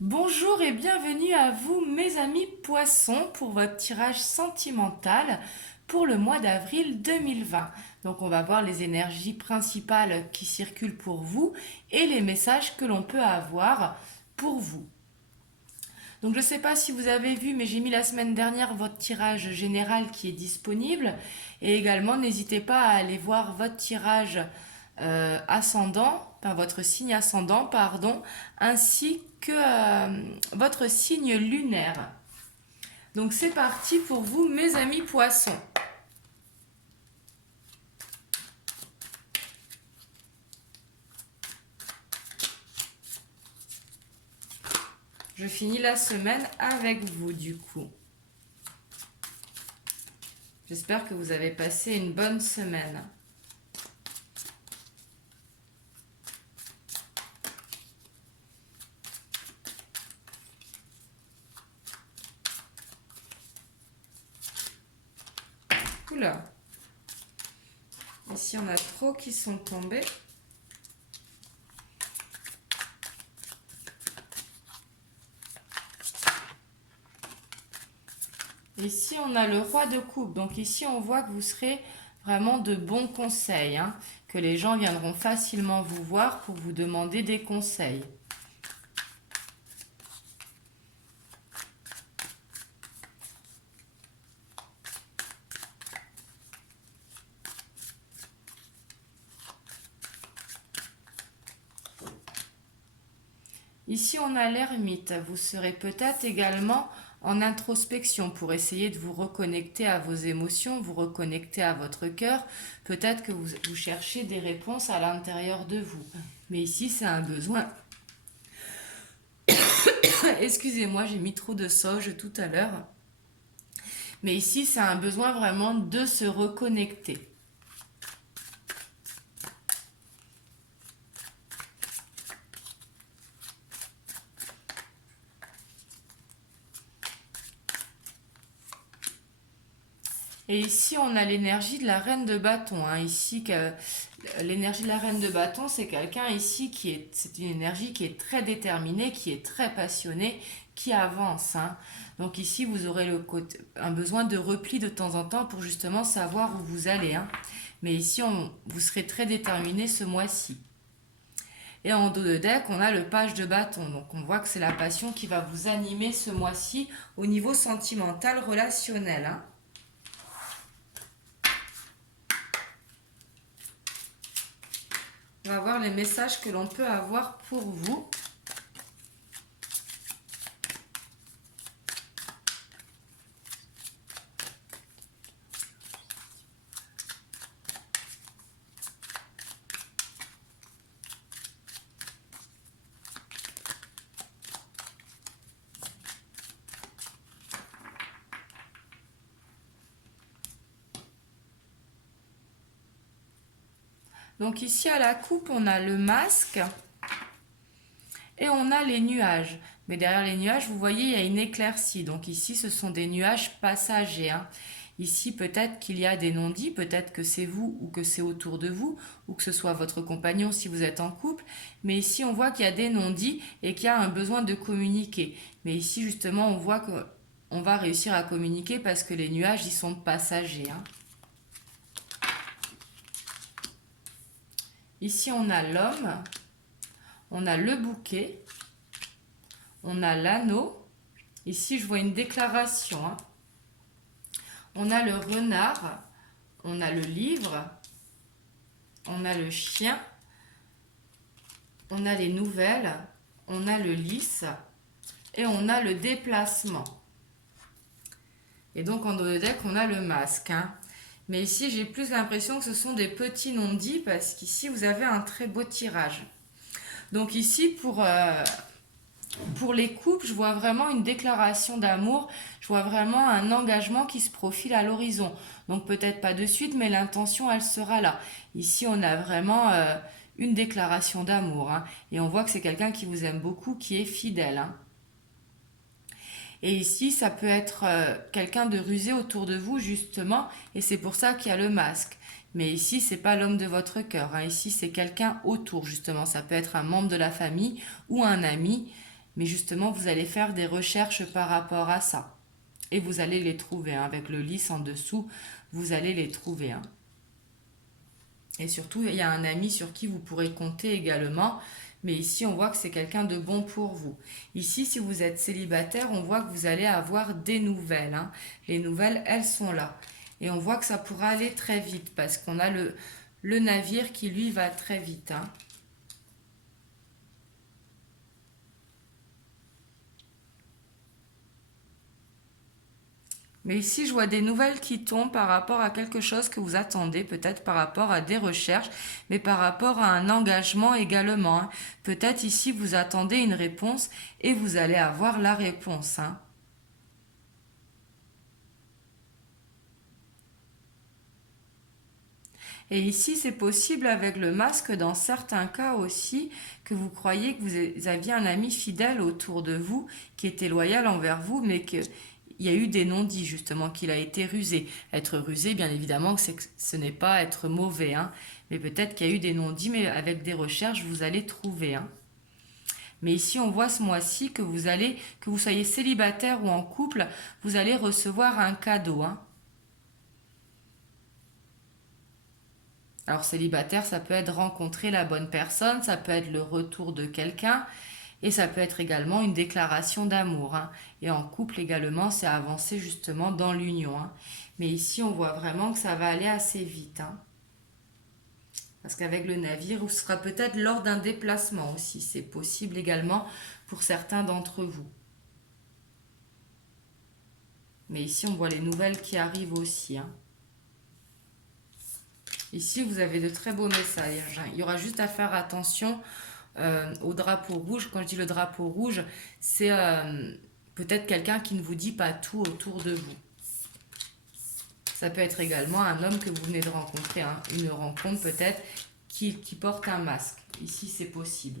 Bonjour et bienvenue à vous mes amis poissons pour votre tirage sentimental pour le mois d'avril 2020. Donc on va voir les énergies principales qui circulent pour vous et les messages que l'on peut avoir pour vous. Donc je ne sais pas si vous avez vu, mais j'ai mis la semaine dernière votre tirage général qui est disponible. Et également, n'hésitez pas à aller voir votre tirage ascendant, enfin votre signe ascendant, pardon, ainsi que votre signe lunaire. Donc c'est parti pour vous, mes amis poissons. Je finis la semaine avec vous du coup. J'espère que vous avez passé une bonne semaine. Oula. Ici, on a trop qui sont tombés. Ici, on a le roi de coupe. Donc ici, on voit que vous serez vraiment de bons conseils, hein, que les gens viendront facilement vous voir pour vous demander des conseils. Ici, on a l'ermite. Vous serez peut-être également en introspection pour essayer de vous reconnecter à vos émotions, vous reconnecter à votre cœur. Peut-être que vous cherchez des réponses à l'intérieur de vous. Mais ici, c'est un besoin. Excusez-moi, j'ai mis trop de sauge tout à l'heure. Mais ici, c'est un besoin vraiment de se reconnecter. Et ici, on a l'énergie de la reine de bâton. Hein. Ici, l'énergie de la reine de bâton, c'est quelqu'un ici c'est une énergie qui est très déterminée, qui est très passionnée, qui avance. Hein. Donc ici, vous aurez un besoin de repli de temps en temps pour justement savoir où vous allez. Hein. Mais ici, vous serez très déterminé ce mois-ci. Et en dos de deck, on a le page de bâton. Donc on voit que c'est la passion qui va vous animer ce mois-ci au niveau sentimental, relationnel. Hein. On va voir les messages que l'on peut avoir pour vous. Donc ici à la coupe, on a le masque et on a les nuages. Mais derrière les nuages, vous voyez, il y a une éclaircie. Donc ici, ce sont des nuages passagers. Hein. Ici, peut-être qu'il y a des non-dits, peut-être que c'est vous ou que c'est autour de vous, ou que ce soit votre compagnon si vous êtes en couple. Mais ici, on voit qu'il y a des non-dits et qu'il y a un besoin de communiquer. Mais ici, justement, on voit qu'on va réussir à communiquer parce que les nuages, ils sont passagers. Hein. Ici, on a l'homme, on a le bouquet, on a l'anneau. Ici, je vois une déclaration. Hein. On a le renard, on a le livre, on a le chien, on a les nouvelles, on a le lys et on a le déplacement. Et donc, en dos de deck, on a le masque. Hein. Mais ici, j'ai plus l'impression que ce sont des petits non-dits parce qu'ici, vous avez un très beau tirage. Donc ici, pour les couples, je vois vraiment une déclaration d'amour. Je vois vraiment un engagement qui se profile à l'horizon. Donc peut-être pas de suite, mais l'intention, elle sera là. Ici, on a vraiment une déclaration d'amour. Hein. Et on voit que c'est quelqu'un qui vous aime beaucoup, qui est fidèle. Hein. Et ici, ça peut être quelqu'un de rusé autour de vous, justement, et c'est pour ça qu'il y a le masque. Mais ici, c'est pas l'homme de votre cœur. Hein. Ici, c'est quelqu'un autour, justement. Ça peut être un membre de la famille ou un ami. Mais justement, vous allez faire des recherches par rapport à ça. Et vous allez les trouver, hein. Avec le lys en dessous, vous allez les trouver, hein. Et surtout, il y a un ami sur qui vous pourrez compter également. Mais ici, on voit que c'est quelqu'un de bon pour vous. Ici, si vous êtes célibataire, on voit que vous allez avoir des nouvelles, hein. Les nouvelles, elles sont là. Et on voit que ça pourra aller très vite parce qu'on a le navire qui, lui, va très vite, hein. Mais ici, je vois des nouvelles qui tombent par rapport à quelque chose que vous attendez, peut-être par rapport à des recherches, mais par rapport à un engagement également, hein. Peut-être ici, vous attendez une réponse et vous allez avoir la réponse, hein. Et ici, c'est possible avec le masque dans certains cas aussi que vous croyez que vous aviez un ami fidèle autour de vous qui était loyal envers vous, mais qu'il y a eu des non-dits justement, qu'il a été rusé. Être rusé, bien évidemment, ce n'est pas être mauvais, hein, mais peut-être qu'il y a eu des non-dits, mais avec des recherches, vous allez trouver, hein. Mais ici, on voit ce mois-ci que que vous soyez célibataire ou en couple, vous allez recevoir un cadeau, hein. Alors célibataire, ça peut être rencontrer la bonne personne, ça peut être le retour de quelqu'un et ça peut être également une déclaration d'amour, hein. Et en couple également, c'est avancer justement dans l'union, hein. Mais ici, on voit vraiment que ça va aller assez vite, hein. Parce qu'avec le navire, ce sera peut-être lors d'un déplacement aussi. C'est possible également pour certains d'entre vous. Mais ici, on voit les nouvelles qui arrivent aussi, hein. Ici, vous avez de très beaux messages, hein. Il y aura juste à faire attention au drapeau rouge. Quand je dis le drapeau rouge, c'est peut-être quelqu'un qui ne vous dit pas tout autour de vous. Ça peut être également un homme que vous venez de rencontrer, hein. Une rencontre peut-être qui porte un masque. Ici, c'est possible.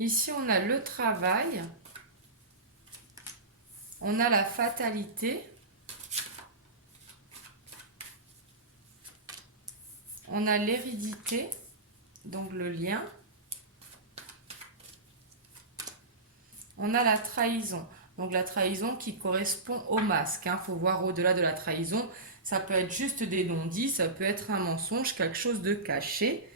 Ici, on a le travail, on a la fatalité, on a l'hérédité, donc le lien, on a la trahison. Donc la trahison qui correspond au masque, hein. Faut voir au-delà de la trahison. Ça peut être juste des non-dits, ça peut être un mensonge, quelque chose de caché.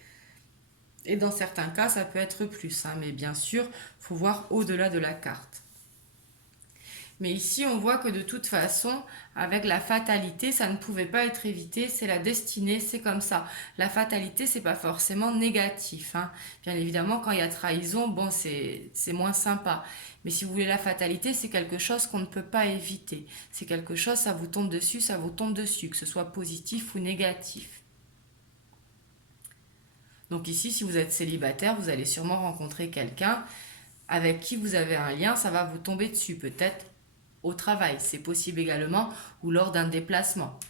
Et dans certains cas, ça peut être plus, hein. Mais bien sûr, il faut voir au-delà de la carte. Mais ici, on voit que de toute façon, avec la fatalité, ça ne pouvait pas être évité. C'est la destinée, c'est comme ça. La fatalité, c'est pas forcément négatif, hein. Bien évidemment, quand il y a trahison, bon, c'est moins sympa. Mais si vous voulez la fatalité, c'est quelque chose qu'on ne peut pas éviter. C'est quelque chose, ça vous tombe dessus, ça vous tombe dessus, que ce soit positif ou négatif. Donc ici, si vous êtes célibataire, vous allez sûrement rencontrer quelqu'un avec qui vous avez un lien, ça va vous tomber dessus, peut-être au travail, c'est possible également, ou lors d'un déplacement.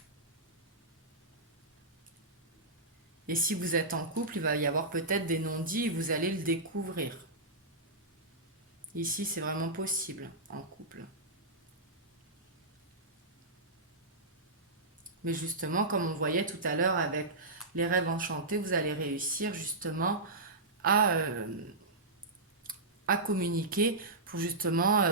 Et si vous êtes en couple, il va y avoir peut-être des non-dits et vous allez le découvrir. Ici, c'est vraiment possible en couple. Mais justement, comme on voyait tout à l'heure avec les rêves enchantés, vous allez réussir justement à, communiquer pour justement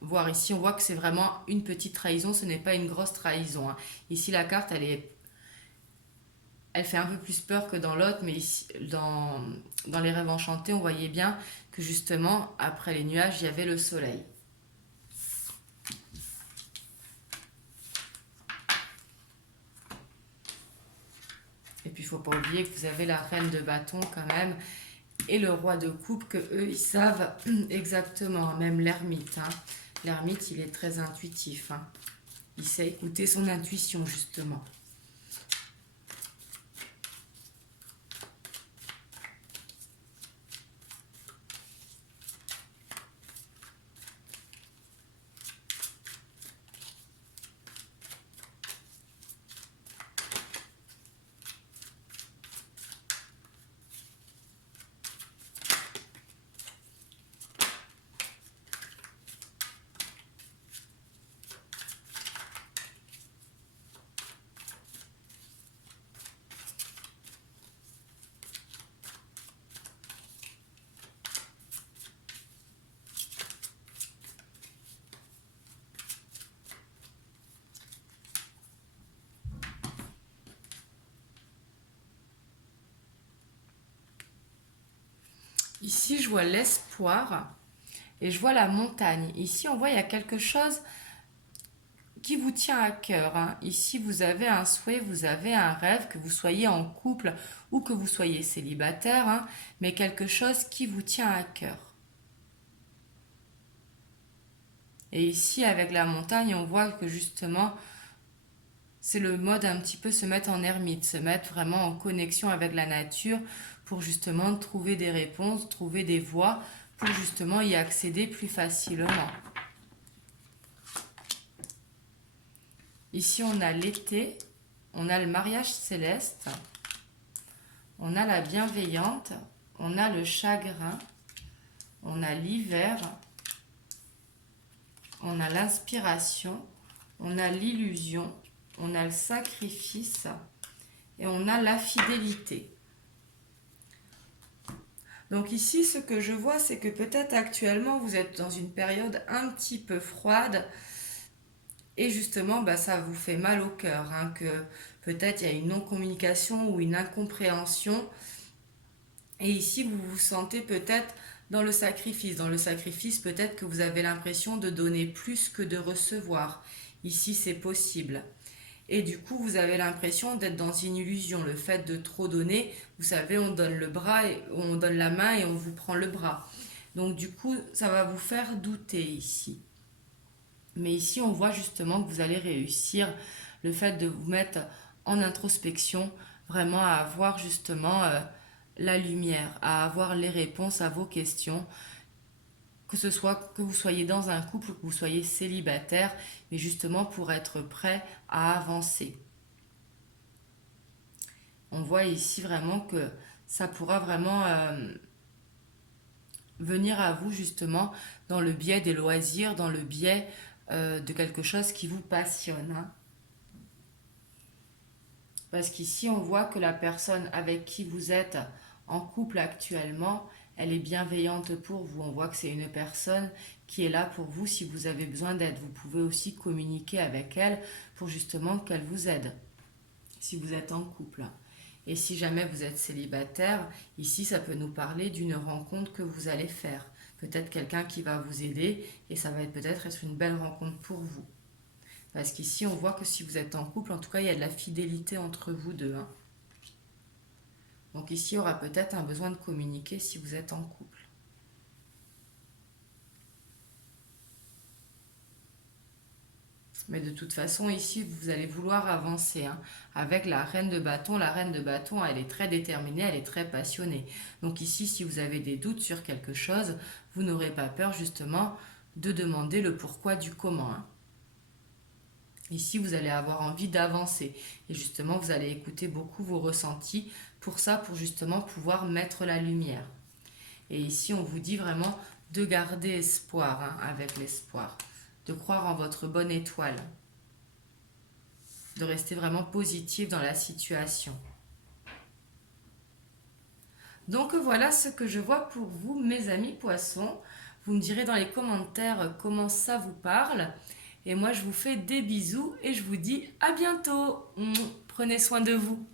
voir. Ici, on voit que c'est vraiment une petite trahison, ce n'est pas une grosse trahison, hein. Ici, la carte, elle fait un peu plus peur que dans l'autre, mais ici, dans les rêves enchantés, on voyait bien que justement, après les nuages, il y avait le soleil. Et puis, il ne faut pas oublier que vous avez la reine de bâton quand même, et le roi de coupe, que eux, ils savent exactement, même l'ermite, hein. L'ermite, il est très intuitif, hein. Il sait écouter son intuition, justement. Ici, je vois l'espoir et je vois la montagne. Ici, on voit il y a quelque chose qui vous tient à cœur, hein. Ici, vous avez un souhait, vous avez un rêve, que vous soyez en couple ou que vous soyez célibataire, hein, mais quelque chose qui vous tient à cœur. Et ici, avec la montagne, on voit que justement, c'est le mode un petit peu se mettre en ermite, se mettre vraiment en connexion avec la nature pour justement trouver des réponses, trouver des voies pour justement y accéder plus facilement. Ici, on a l'été, on a le mariage céleste, on a la bienveillante, on a le chagrin, on a l'hiver, on a l'inspiration, on a l'illusion, on a le sacrifice et on a la fidélité. Donc ici, ce que je vois, c'est que peut-être actuellement, vous êtes dans une période un petit peu froide et justement, ça vous fait mal au cœur, hein, que peut-être il y a une non-communication ou une incompréhension. Et ici, vous vous sentez peut-être dans le sacrifice. Dans le sacrifice, peut-être que vous avez l'impression de donner plus que de recevoir. Ici, c'est possible. Et du coup, vous avez l'impression d'être dans une illusion. Le fait de trop donner, vous savez, on donne le bras, on donne la main et on vous prend le bras. Donc du coup, ça va vous faire douter ici. Mais ici, on voit justement que vous allez réussir. Le fait de vous mettre en introspection, vraiment à avoir justement la lumière, à avoir les réponses à vos questions, que ce soit que vous soyez dans un couple ou que vous soyez célibataire, mais justement pour être prêt à avancer. On voit ici vraiment que ça pourra vraiment venir à vous justement dans le biais des loisirs, dans le biais de quelque chose qui vous passionne, hein. Parce qu'ici, on voit que la personne avec qui vous êtes en couple actuellement, elle est bienveillante pour vous. On voit que c'est une personne qui est là pour vous si vous avez besoin d'aide. Vous pouvez aussi communiquer avec elle pour justement qu'elle vous aide si vous êtes en couple. Et si jamais vous êtes célibataire, ici, ça peut nous parler d'une rencontre que vous allez faire. Peut-être quelqu'un qui va vous aider et ça va peut-être être une belle rencontre pour vous. Parce qu'ici, on voit que si vous êtes en couple, en tout cas, il y a de la fidélité entre vous deux, hein. Donc ici, il y aura peut-être un besoin de communiquer si vous êtes en couple. Mais de toute façon, ici, vous allez vouloir avancer, hein. Avec la reine de bâton, elle est très déterminée, elle est très passionnée. Donc ici, si vous avez des doutes sur quelque chose, vous n'aurez pas peur justement de demander le pourquoi du comment, hein. Ici, vous allez avoir envie d'avancer. Et justement, vous allez écouter beaucoup vos ressentis pour ça, pour justement pouvoir mettre la lumière. Et ici, on vous dit vraiment de garder espoir, hein, avec l'espoir. De croire en votre bonne étoile. De rester vraiment positif dans la situation. Donc voilà ce que je vois pour vous, mes amis poissons. Vous me direz dans les commentaires comment ça vous parle. Et moi, je vous fais des bisous et je vous dis à bientôt. Prenez soin de vous.